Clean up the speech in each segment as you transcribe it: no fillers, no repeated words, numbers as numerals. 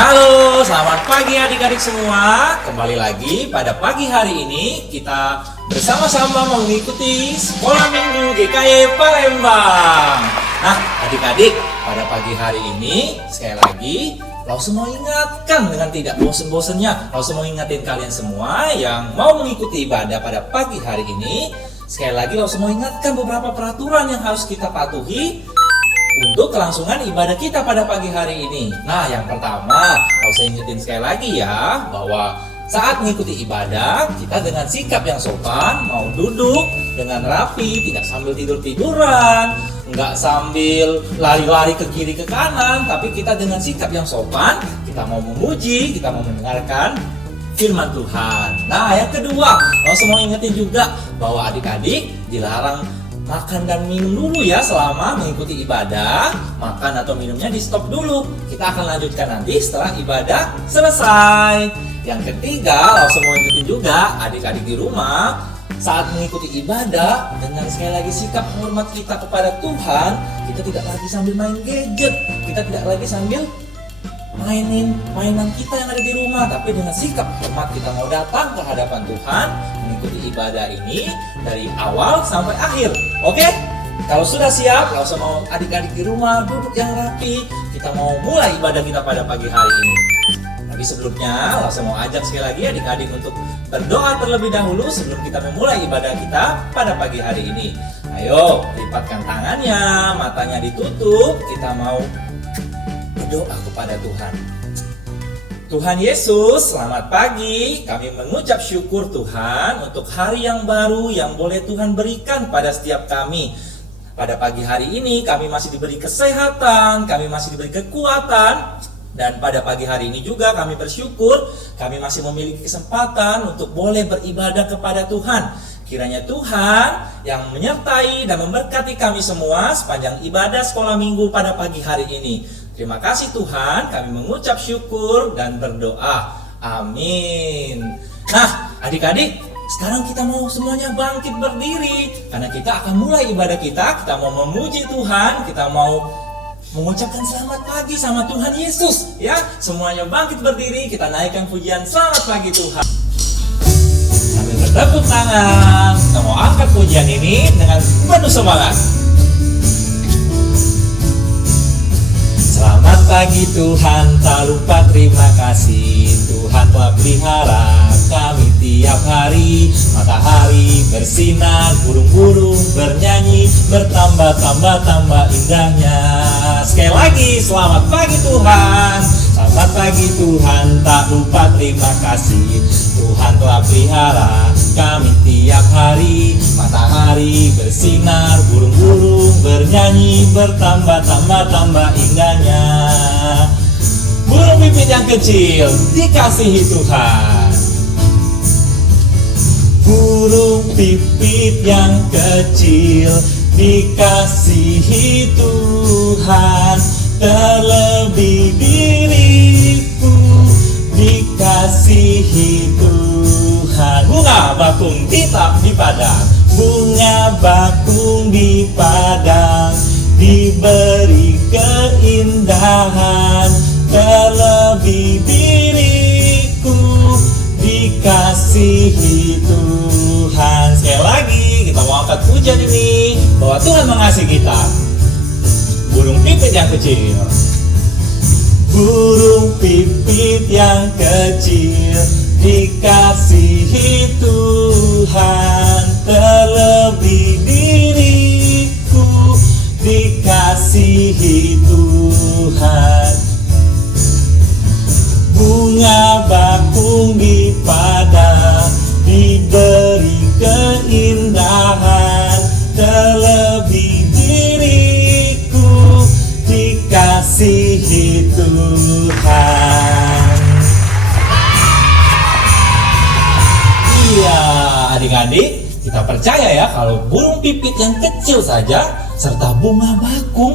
Halo, selamat pagi adik-adik semua. Kembali lagi pada pagi hari ini kita bersama-sama mengikuti Sekolah Minggu GKY Palembang. Nah, adik-adik, pada pagi hari ini sekali lagi Lause mau ingatkan dengan tidak bosan-bosannya. Lause mau ingatin kalian semua yang mau mengikuti ibadah pada pagi hari ini. Sekali lagi Lause mau ingatkan beberapa peraturan yang harus kita patuhi untuk kelangsungan ibadah kita pada pagi hari ini. Nah, yang pertama, saya ingetin sekali lagi ya, bahwa saat mengikuti ibadah, kita dengan sikap yang sopan, mau duduk dengan rapi, tidak sambil tidur-tiduran, nggak sambil lari-lari ke kiri ke kanan, tapi kita dengan sikap yang sopan, kita mau memuji, kita mau mendengarkan firman Tuhan. Nah, yang kedua, saya mau ingetin juga bahwa adik-adik dilarang makan dan minum dulu ya selama mengikuti ibadah. Makan atau minumnya di stop dulu. Kita akan lanjutkan nanti setelah ibadah selesai. Yang ketiga, Lause mau ingetin juga adik-adik di rumah saat mengikuti ibadah dengan sekali lagi sikap hormat kita kepada Tuhan. Kita tidak lagi sambil main gadget, kita tidak lagi sambil mainin mainan kita yang ada di rumah, tapi dengan sikap hormat kita mau datang ke hadapan Tuhan mengikuti ibadah ini dari awal sampai akhir. Oke? Kalau sudah siap, Lause mau adik-adik di rumah duduk yang rapi, kita mau mulai ibadah kita pada pagi hari ini. Tapi sebelumnya, Lause mau ajak sekali lagi adik-adik untuk berdoa terlebih dahulu sebelum kita memulai ibadah kita pada pagi hari ini. Ayo, lipatkan tangannya, matanya ditutup, kita mau berdoa kepada Tuhan. Tuhan Yesus, selamat pagi. Kami mengucap syukur Tuhan untuk hari yang baru yang boleh Tuhan berikan pada setiap kami. Pada pagi hari ini kami masih diberi kesehatan, kami masih diberi kekuatan. Dan pada pagi hari ini juga kami bersyukur kami masih memiliki kesempatan untuk boleh beribadah kepada Tuhan. Kiranya Tuhan yang menyertai dan memberkati kami semua sepanjang ibadah sekolah minggu pada pagi hari ini. Terima kasih Tuhan, kami mengucap syukur dan berdoa. Amin. Nah, adik-adik, sekarang kita mau semuanya bangkit berdiri. Karena kita akan mulai ibadah kita mau memuji Tuhan, kita mau mengucapkan selamat pagi sama Tuhan Yesus. Ya, semuanya bangkit berdiri, kita naikkan pujian selamat pagi Tuhan. Sambil bertepuk tangan, kita mau angkat pujian ini dengan penuh semangat. Selamat pagi Tuhan, tak lupa terima kasih. Tuhan telah pelihara kami tiap hari. Matahari bersinar, burung-burung bernyanyi, bertambah-tambah indahnya. Sekali lagi, selamat pagi Tuhan. Selamat pagi Tuhan, tak lupa terima kasih. Tuhan telah pelihara kami tiap hari. Matahari bersinar, burung-burung bernyanyi, bertambah-tambah indahnya. Burung pipit yang kecil dikasihi Tuhan. Burung pipit yang kecil dikasihi Tuhan. Terlebih diriku dikasihi Tuhan. Bunga bakung di padang, bunga bakung di padang, diberi keindahan. Terlebih diriku dikasihi Tuhan. Sekali lagi kita mau angkat pujian ini bahwa Tuhan mengasihi kita. Burung pipit yang kecil, burung pipit yang kecil dikasihi Tuhan. Terlebih diriku dikasihi Tuhan. Bunga bakung di padang, diberi keindahan. Terlebih diriku dikasihi Tuhan. Iya, adik-adik, kita percaya ya kalau burung pipit yang kecil saja serta bunga bakung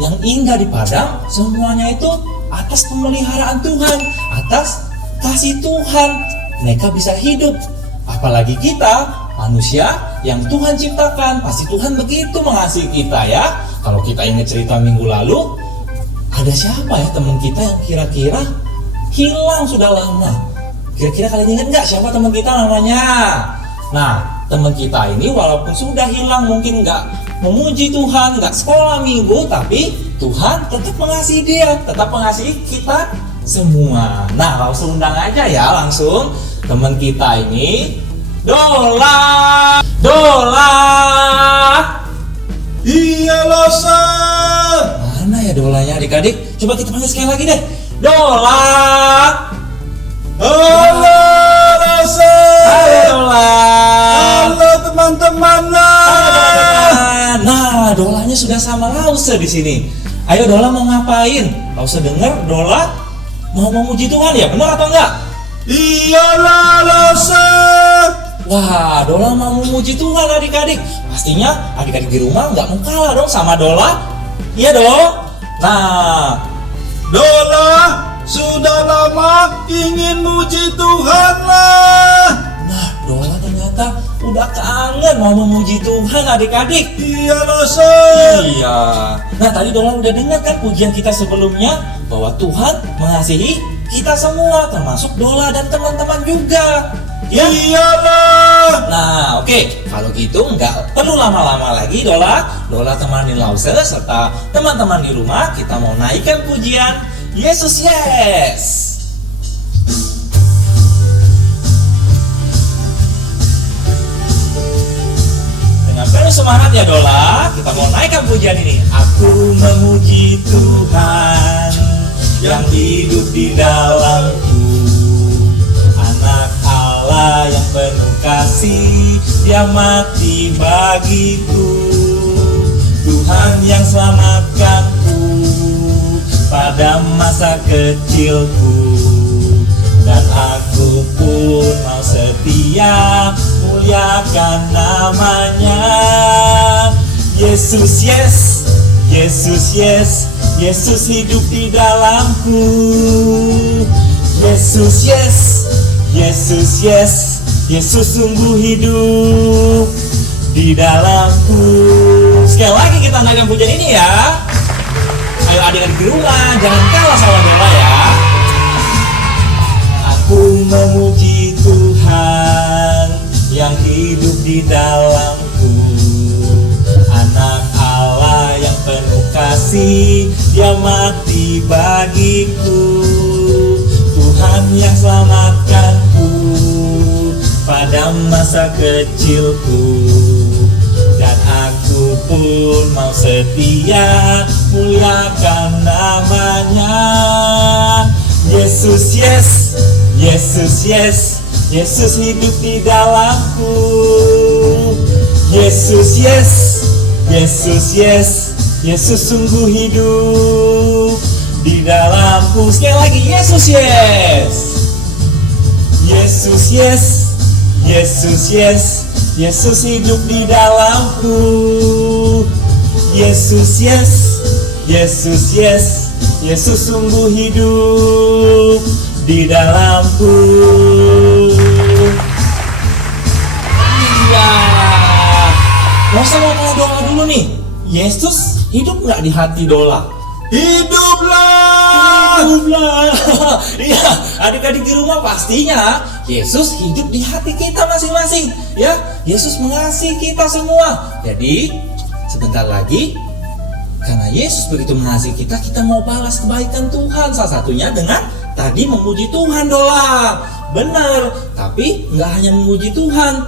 yang indah di padang, semuanya itu atas pemeliharaan Tuhan, atas kasih Tuhan. Mereka bisa hidup. Apalagi kita, manusia yang Tuhan ciptakan, pasti Tuhan begitu mengasihi kita ya. Kalau kita ingat cerita minggu lalu, ada siapa ya teman kita yang kira-kira hilang sudah lama. Kira-kira kalian ingat nggak siapa teman kita namanya? Nah, teman kita ini walaupun sudah hilang, mungkin nggak memuji Tuhan, nggak sekolah minggu, tapi Tuhan tetap mengasihi dia, tetap mengasihi kita semua. Nah, langsung undang aja ya, langsung teman kita ini, Dola. Dola. Iya loh, Sir. Mana ya Dolanya adik-adik? Coba kita panggil sekali lagi deh. Dola. Halo, Sir. Halo Dola. Halo teman-teman. Nah, Dolanya sudah sama Lause di sini. Ayo Dola mau ngapain? Lause dengar Dola mau memuji Tuhan ya, benar atau enggak? Iyalah, Sir. Wah, Dola mau memuji Tuhan adik-adik. Pastinya adik-adik di rumah nggak mau kalah dong sama Dola. Iya dong. Nah, Dola sudah lama ingin muji Tuhan lah. Nah, Dola ternyata udah kangen mau memuji Tuhan adik-adik. Iyalah, Sir. Iya. Nah, tadi Dola udah dengar kan pujian kita sebelumnya bahwa Tuhan mengasihi kita semua, termasuk Dola dan teman-teman juga. Ya? Iyalah. Nah, oke. Kalau gitu nggak perlu lama-lama lagi Dola. Dola temanin Lause serta teman-teman di rumah. Kita mau naikkan pujian Yesus Yes. Dengan penuh semangat ya Dola, kita mau naikkan pujian ini. Aku memuji Tuhan yang hidup di dalamku, anak Allah yang penuh kasih, dia mati bagiku. Tuhan yang selamatkanku pada masa kecilku, dan aku pun mau setia muliakan namanya. Yesus yes, Yesus yes, Yesus hidup di dalamku. Yesus yes, Yesus yes, Yesus sungguh hidup di dalamku. Sekali lagi kita naikkan pujian ini ya. Ayo adik-adik di rumah, jangan kalah sama Dola ya. Aku memuji Tuhan yang hidup di dalamku, anak Allah yang penuh kasih, dia mati bagiku. Tuhan yang selamatkanku pada masa kecilku, dan aku pun mau setia muliakan namanya. Yesus yes, Yesus yes, Yesus hidup di dalamku. Yesus yes, Yesus yes, Yesus sungguh hidup di dalamku. Sekali lagi Yesus yes, Yesus yes, Yesus yes, Yesus hidup di dalamku. Yesus yes, Yesus yes, Yesus sungguh hidup di dalamku. Iya. Masa mau tanya Dola dulu nih, Yesus hidup nggak di hati Dola? Hiduplah. Hiduplah. Iya, adik-adik di rumah pastinya Yesus hidup di hati kita masing-masing. Ya, Yesus mengasihi kita semua. Jadi, sebentar lagi karena Yesus begitu mengasihi kita, kita mau balas kebaikan Tuhan. Salah satunya dengan tadi memuji Tuhan Dola. Benar, tapi nggak hanya memuji Tuhan,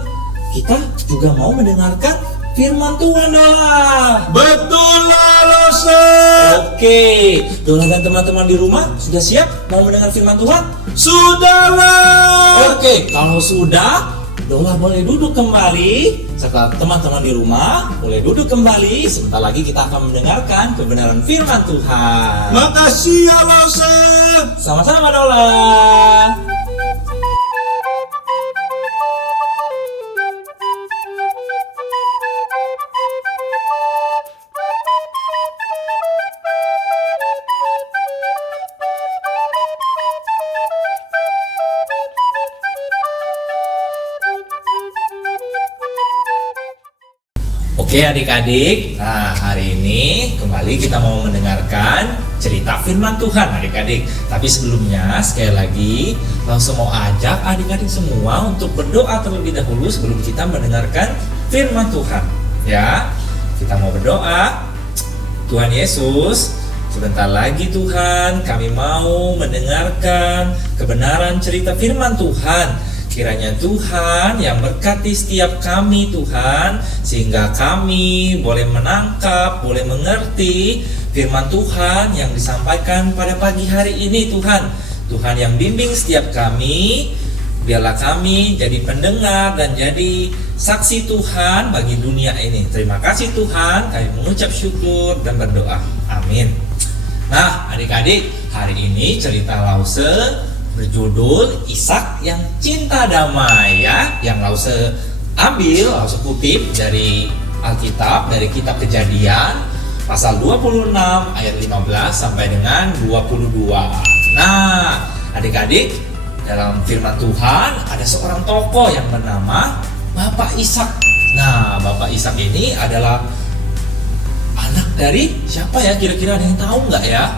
kita juga mau mendengarkan firman Tuhan Dola. Betul lah, Sir. Oke, Dola dan teman-teman di rumah sudah siap mau mendengar firman Tuhan? Sudahlah. Oke, kalau sudah, Dola boleh duduk kembali. Serta teman-teman di rumah boleh duduk kembali. Sebentar lagi kita akan mendengarkan kebenaran firman Tuhan. Makasih ya, Sir. Sama-sama Dola. Oke adik-adik, nah hari ini kembali kita mau mendengarkan cerita firman Tuhan adik-adik. Tapi sebelumnya sekali lagi langsung mau ajak adik-adik semua untuk berdoa terlebih dahulu sebelum kita mendengarkan firman Tuhan. Ya, kita mau berdoa. Tuhan Yesus, sebentar lagi Tuhan kami mau mendengarkan kebenaran cerita firman Tuhan. Kiranya Tuhan yang berkati setiap kami Tuhan, sehingga kami boleh menangkap, boleh mengerti firman Tuhan yang disampaikan pada pagi hari ini Tuhan. Tuhan yang bimbing setiap kami, biarlah kami jadi pendengar dan jadi saksi Tuhan bagi dunia ini. Terima kasih Tuhan, kami mengucap syukur dan berdoa. Amin. Nah adik-adik, hari ini cerita Lause berjudul Ishak yang cinta damai ya, yang Lause Lause kutip dari Alkitab, dari kitab Kejadian pasal 26 ayat 15 sampai dengan 22. Nah adik-adik, dalam firman Tuhan ada seorang tokoh yang bernama Bapak Ishak. Nah Bapak Ishak ini adalah anak dari siapa ya, kira-kira ada yang tahu nggak ya?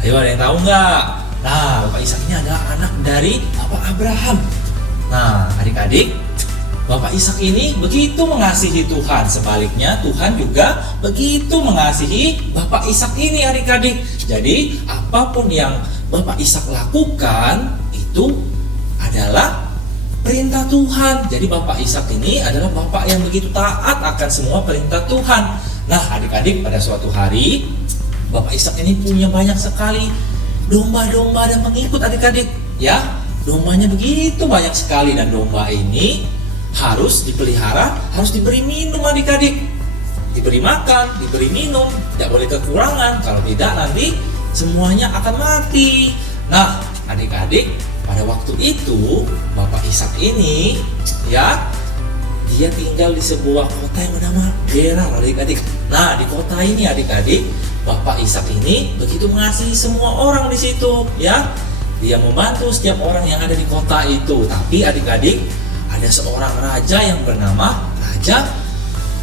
Ayo, ada yang tahu nggak? Nah, Bapak Ishak ini adalah anak dari Bapak Abraham. Nah, adik-adik, Bapak Ishak ini begitu mengasihi Tuhan. Sebaliknya, Tuhan juga begitu mengasihi Bapak Ishak ini, adik-adik. Jadi, apapun yang Bapak Ishak lakukan itu adalah perintah Tuhan. Jadi, Bapak Ishak ini adalah Bapak yang begitu taat akan semua perintah Tuhan. Nah, adik-adik, pada suatu hari Bapak Ishak ini punya banyak sekali domba-domba dan pengikut adik-adik ya. Dombanya begitu banyak sekali dan domba ini harus dipelihara, harus diberi minum adik-adik. Diberi makan, diberi minum, tidak boleh kekurangan, kalau tidak nanti semuanya akan mati. Nah adik-adik, pada waktu itu Bapak Ishak ini ya, dia tinggal di sebuah kota yang bernama Gerar adik-adik. Nah di kota ini adik-adik, Bapak Ishak ini begitu mengasihi semua orang di situ ya. Dia membantu setiap orang yang ada di kota itu. Tapi adik-adik, ada seorang raja yang bernama Raja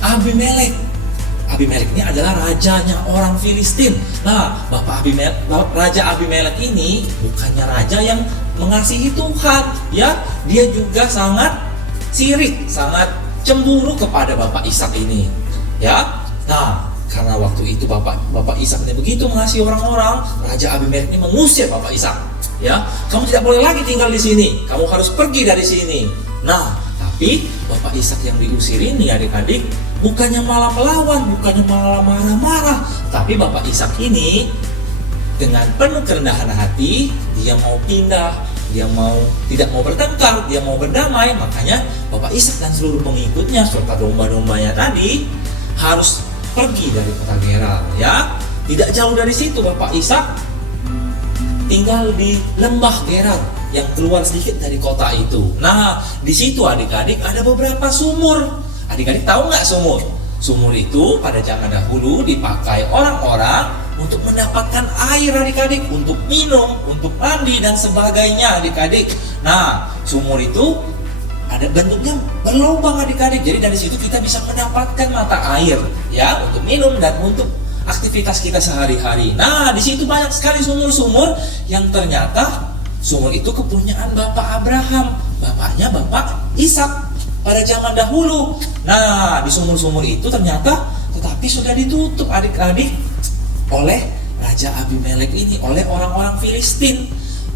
Abimelek. Abimelek ini adalah rajanya orang Filistin. Nah, Raja Abimelek ini bukannya raja yang mengasihi Tuhan ya. Dia juga sangat sirik, sangat cemburu kepada Bapak Ishak ini ya. Nah, karena waktu itu Bapak Ishak ini begitu mengasihi orang-orang, Raja Abimelek ini mengusir Bapak Ishak. Ya, kamu tidak boleh lagi tinggal di sini. Kamu harus pergi dari sini. Nah, tapi Bapak Ishak yang diusir ini adik-adik bukannya malah melawan, bukannya malah marah-marah, tapi Bapak Ishak ini dengan penuh kerendahan hati, dia mau pindah, dia tidak mau bertengkar, dia mau berdamai. Makanya Bapak Ishak dan seluruh pengikutnya serta domba-dombanya tadi harus pergi dari kota Gerar ya. Tidak jauh dari situ Bapak Ishak tinggal di lembah Gerar yang keluar sedikit dari kota itu. Nah di situ adik-adik ada beberapa sumur. Adik-adik tahu nggak sumur? Sumur itu pada zaman dahulu dipakai orang-orang untuk mendapatkan air adik-adik, untuk minum, untuk mandi dan sebagainya adik-adik. Nah sumur itu ada bentuknya berlubang adik-adik. Jadi dari situ kita bisa mendapatkan mata air ya untuk minum dan untuk aktivitas kita sehari-hari. Nah, di situ banyak sekali sumur-sumur yang ternyata sumur itu kepunyaan Bapak Abraham, bapaknya Bapak Ishak pada zaman dahulu. Nah, di sumur-sumur itu ternyata tetapi sudah ditutup adik-adik oleh Raja Abimelek ini, oleh orang-orang Filistin.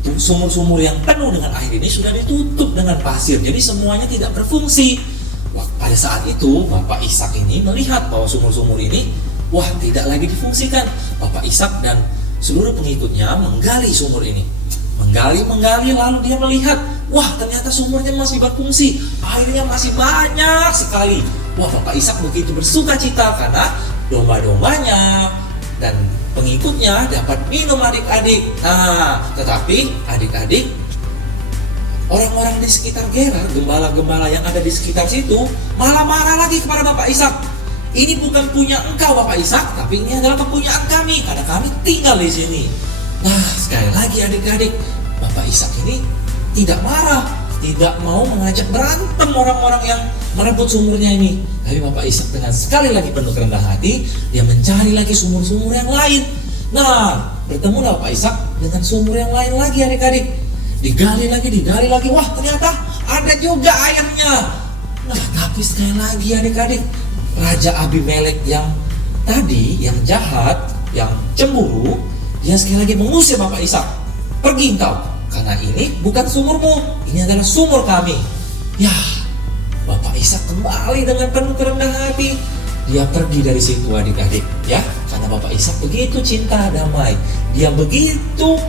Sumur-sumur yang penuh dengan air ini sudah ditutup dengan pasir, jadi semuanya tidak berfungsi. Pada saat itu Bapak Ishak ini melihat bahwa sumur-sumur ini tidak lagi difungsikan. Bapak Ishak dan seluruh pengikutnya menggali sumur ini, menggali lalu dia melihat, ternyata sumurnya masih berfungsi, airnya masih banyak sekali. Bapak Ishak begitu bersuka cita karena domba-dombanya dan pengikutnya dapat minum adik-adik. Nah, tetapi adik-adik, orang-orang di sekitar Gerar, gembala-gembala yang ada di sekitar situ malah marah lagi kepada Bapak Ishak. Ini bukan punya engkau Bapak Ishak, tapi ini adalah kepunyaan kami karena kami tinggal di sini. Nah, sekali lagi adik-adik, Bapak Ishak ini tidak marah, tidak mau mengajak berantem orang-orang yang merebut sumurnya ini. Tapi Bapak Ishak dengan sekali lagi penuh kerendahan hati, dia mencari lagi sumur-sumur yang lain. Nah, bertemulah Bapak Ishak dengan sumur yang lain lagi adik-adik. Digali lagi, wah ternyata ada juga airnya. Nah tapi sekali lagi adik-adik, Raja Abimelek yang tadi, yang jahat, yang cemburu, dia sekali lagi mengusir Bapak Ishak. Pergi engkau, karena ini bukan sumurmu, ini adalah sumur kami. Ya, Bapak Ishak kembali dengan penuh kerendahan hati. Dia pergi dari situ adik-adik, ya, karena Bapak Ishak begitu cinta damai. Dia begitu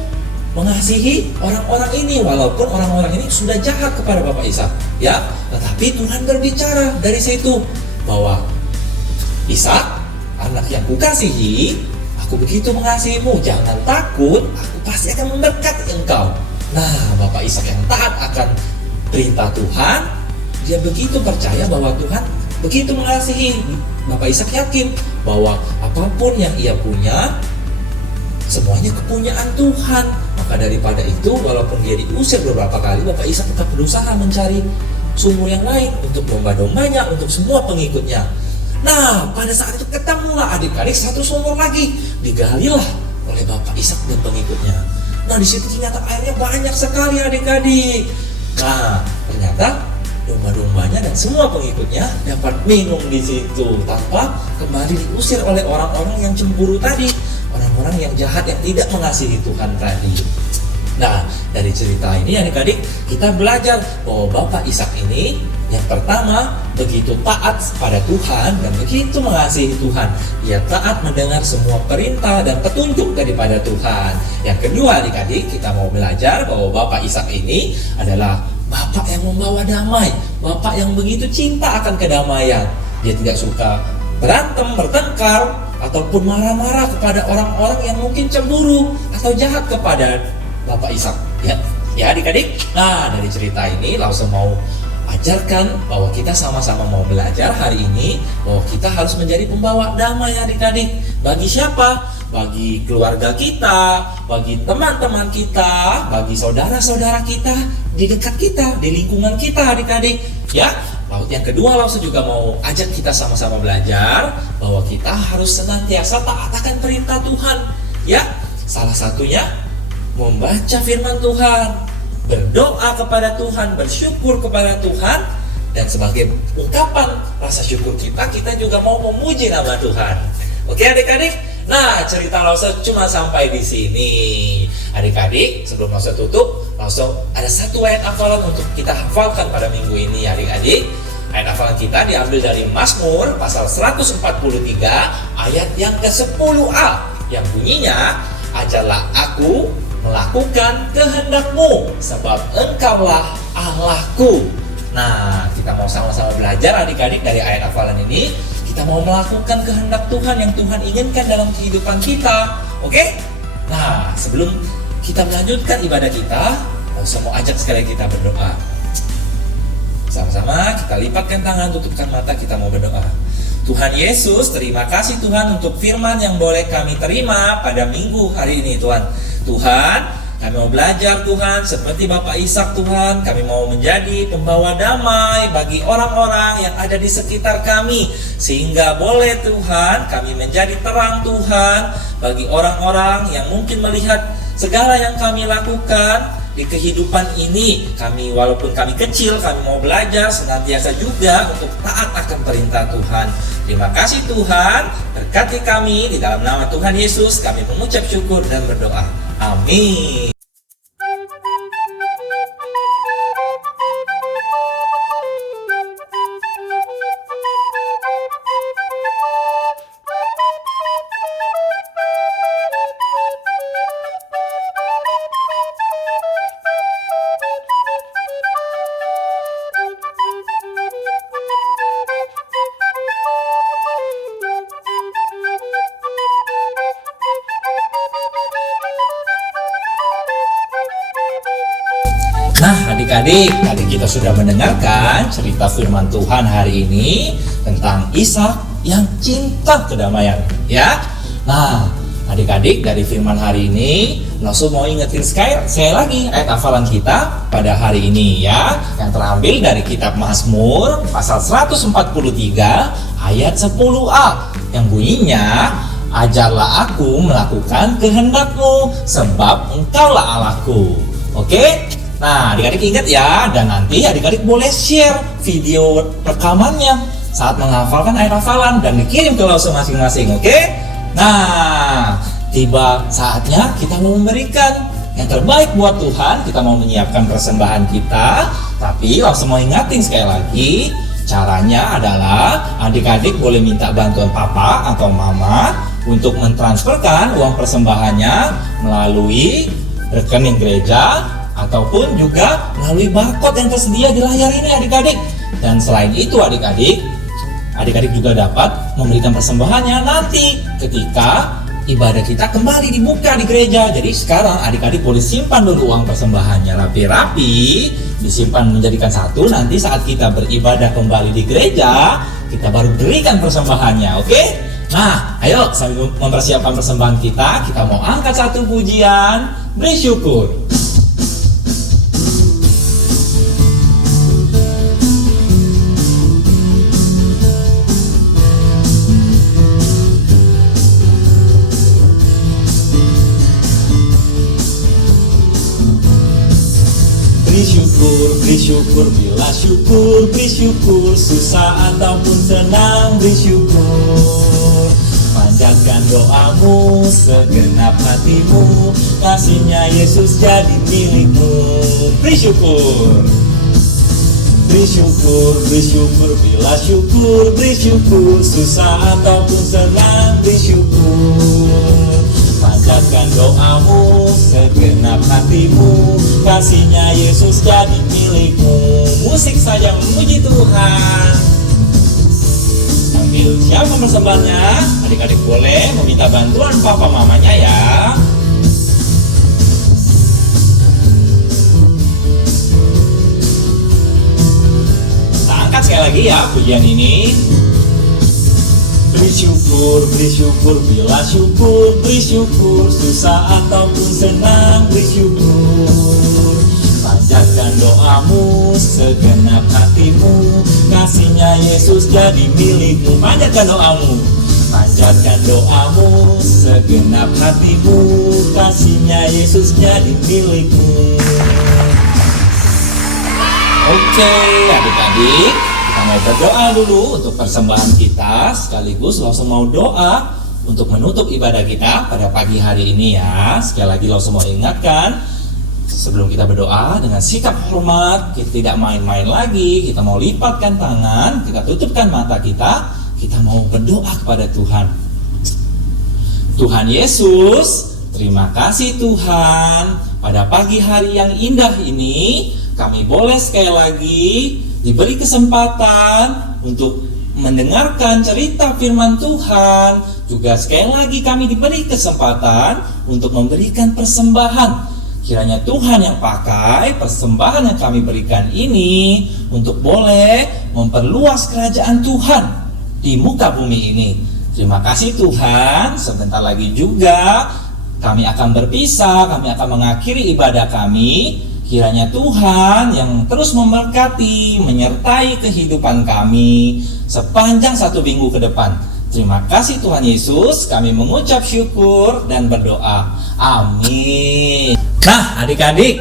mengasihi orang-orang ini, walaupun orang-orang ini sudah jahat kepada Bapak Ishak, ya. Tetapi Tuhan berbicara dari situ bahwa Ishak, anak yang kukasihi, aku begitu mengasihimu, jangan takut, aku pasti akan memberkati engkau. Nah, Bapak Ishak yang taat akan perintah Tuhan, dia begitu percaya bahwa Tuhan begitu mengasihi. Bapak Ishak yakin bahwa apapun yang ia punya, semuanya kepunyaan Tuhan. Maka daripada itu, walaupun dia diusir beberapa kali, Bapak Ishak tetap berusaha mencari sumur yang lain untuk domba-dombanya, untuk semua pengikutnya. Nah, pada saat itu ketemulah adik-adik satu sumur lagi, digalilah oleh Bapak Ishak dan pengikutnya. Nah, di situ ternyata airnya banyak sekali adik-adik. Nah, ternyata domba-dombanya dan semua pengikutnya dapat minum di situ tanpa kembali diusir oleh orang-orang yang cemburu tadi, orang-orang yang jahat yang tidak mengasihi Tuhan tadi. Nah, dari cerita ini adik-adik kita belajar bahwa Bapak Ishak ini yang pertama begitu taat pada Tuhan dan begitu mengasihi Tuhan. Dia taat mendengar semua perintah dan petunjuk daripada Tuhan. Yang kedua adik-adik kita mau belajar bahwa Bapak Ishak ini adalah Bapak yang membawa damai, Bapak yang begitu cinta akan kedamaian. Dia tidak suka berantem, bertengkar, ataupun marah-marah kepada orang-orang yang mungkin cemburu atau jahat kepada Bapak Ishak. Ya adik-adik. Nah, dari cerita ini langsung mau ajarkan bahwa kita sama-sama mau belajar hari ini bahwa kita harus menjadi pembawa damai adik-adik. Bagi siapa? Bagi keluarga kita, bagi teman-teman kita, bagi saudara-saudara kita, di dekat kita, di lingkungan kita adik-adik. Ya, lalu yang kedua langsung juga mau ajak kita sama-sama belajar bahwa kita harus senantiasa taat akan perintah Tuhan. Ya, salah satunya membaca firman Tuhan, berdoa kepada Tuhan, bersyukur kepada Tuhan, dan sebagai ungkapan rasa syukur kita juga mau memuji nama Tuhan. Oke adik-adik? Nah, cerita Lause cuma sampai di sini. Adik-adik, sebelum Lause tutup, langsung ada satu ayat hafalan untuk kita hafalkan pada minggu ini adik-adik. Ayat hafalan kita diambil dari Mazmur pasal 143 ayat yang ke-10a yang bunyinya, ajarlah aku melakukan kehendak-Mu sebab Engkaulah Allahku. Nah, kita mau sama-sama belajar adik-adik dari ayat hafalan ini. Kita mau melakukan kehendak Tuhan yang Tuhan inginkan dalam kehidupan kita. Oke? Nah, sebelum kita melanjutkan ibadah kita, saya mau ajak sekali kita berdoa. Sama-sama kita lipatkan tangan, tutupkan mata, kita mau berdoa. Tuhan Yesus, terima kasih Tuhan untuk firman yang boleh kami terima pada minggu hari ini Tuhan. Tuhan, kami mau belajar Tuhan seperti Bapak Ishak Tuhan. Kami mau menjadi pembawa damai bagi orang-orang yang ada di sekitar kami. Sehingga boleh Tuhan kami menjadi terang Tuhan bagi orang-orang yang mungkin melihat segala yang kami lakukan di kehidupan ini. Kami walaupun kami kecil, kami mau belajar senantiasa juga untuk taat akan perintah Tuhan. Terima kasih Tuhan, berkati kami di dalam nama Tuhan Yesus. Kami mengucap syukur dan berdoa. Amin. Nah adik-adik, tadi kita sudah mendengarkan cerita firman Tuhan hari ini tentang Ishak yang cinta kedamaian, ya. Nah adik-adik, dari firman hari ini langsung mau ingetin sekali lagi ayat hafalan kita pada hari ini ya, yang terambil dari kitab Mazmur pasal 143 ayat 10a yang bunyinya, ajarlah aku melakukan kehendak-Mu, sebab Engkaulah Allahku. Oke? Nah, adik-adik ingat ya, dan nanti adik-adik boleh share video rekamannya saat menghafalkan ayat hafalan dan dikirim ke lause masing-masing, oke? Nah, tiba saatnya kita mau memberikan yang terbaik buat Tuhan. Kita mau menyiapkan persembahan kita, tapi lause mau ingatin sekali lagi, caranya adalah adik-adik boleh minta bantuan papa atau mama untuk mentransferkan uang persembahannya melalui rekening gereja ataupun juga melalui barcode yang tersedia di layar ini adik-adik. Dan selain itu adik-adik juga dapat memberikan persembahannya nanti ketika ibadah kita kembali dibuka di gereja. Jadi sekarang adik-adik boleh simpan dulu uang persembahannya rapi-rapi, disimpan menjadikan satu. Nanti saat kita beribadah kembali di gereja, kita baru berikan persembahannya, oke? Nah, ayo sambil mempersiapkan persembahan kita mau angkat satu pujian, beri syukur. Beri syukur, bila syukur, beri syukur, susah ataupun senang, beri syukur. Panjatkan doamu, segenap hatimu, kasihnya Yesus jadi milikmu. Beri syukur. Beri syukur, bila syukur, beri syukur, susah ataupun senang, beri syukur. Panjatkan doamu, segenap hatimu, kasihnya Yesus jadi milikmu. Musik saja memuji Tuhan. Sambil siapkan persembahannya, adik-adik boleh meminta bantuan papa mamanya ya. Kita angkat sekali lagi ya pujian ini. Beri syukur, bila syukur, beri syukur, susah ataupun senang, beri syukur. Panjatkan doamu, segenap hatimu, kasihnya Yesus jadi milikmu. Panjatkan doamu, segenap hatimu, kasihnya Yesus jadi milikmu. Oke, adik-adik, kita mau berdoa dulu untuk persembahan kita, sekaligus langsung mau doa untuk menutup ibadah kita pada pagi hari ini ya. Sekali lagi langsung mau ingatkan, sebelum kita berdoa dengan sikap hormat, kita tidak main-main lagi, kita mau lipatkan tangan, kita tutupkan mata kita mau berdoa kepada Tuhan. Tuhan Yesus, terima kasih Tuhan, pada pagi hari yang indah ini, kami boleh sekali lagi diberi kesempatan untuk mendengarkan cerita firman Tuhan. Juga sekali lagi kami diberi kesempatan untuk memberikan persembahan. Kiranya Tuhan yang pakai persembahan yang kami berikan ini untuk boleh memperluas kerajaan Tuhan di muka bumi ini. Terima kasih Tuhan. Sebentar lagi juga kami akan berpisah, kami akan mengakhiri ibadah kami. Kiranya Tuhan yang terus memberkati, menyertai kehidupan kami sepanjang 1 minggu ke depan. Terima kasih Tuhan Yesus, kami mengucap syukur dan berdoa. Amin. Nah adik-adik,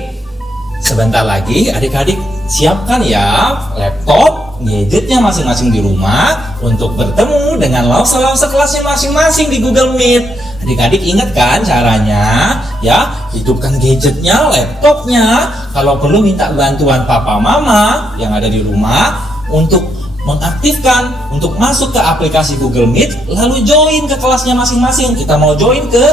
sebentar lagi adik-adik siapkan ya laptop, gadgetnya masing-masing di rumah untuk bertemu dengan lause-lause kelasnya masing-masing di Google Meet. Adik-adik ingat kan caranya? Ya, hidupkan gadgetnya, laptopnya. Kalau perlu minta bantuan papa mama yang ada di rumah untuk mengaktifkan, untuk masuk ke aplikasi Google Meet, lalu join ke kelasnya masing-masing. Kita mau join ke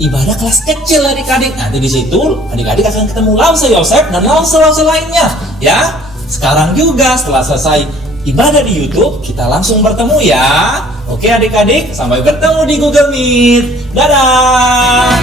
ibadah kelas kecil adik-adik. Nanti di situ adik-adik akan ketemu lause Yosef dan lause-lause lainnya. Ya, sekarang juga setelah selesai ibadah di YouTube, kita langsung bertemu ya. Oke adik-adik, sampai bertemu di Google Meet. Dadah.